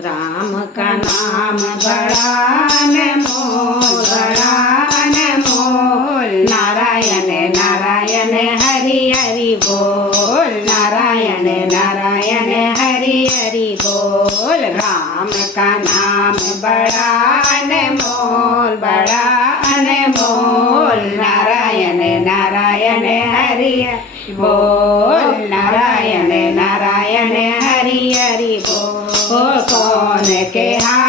राम का नाम बड़ा ने मोल, बड़ा ने मोल। नारायण नारायण हरि हरि बोल, नारायण नारायण हरि हरि बोल। राम का नाम बड़ा ने मोल, बड़ा ने मोल। नारायण नारायण हरि हरि बोल, नारायण नारायण हरि हरि बोल। कौन के हाथ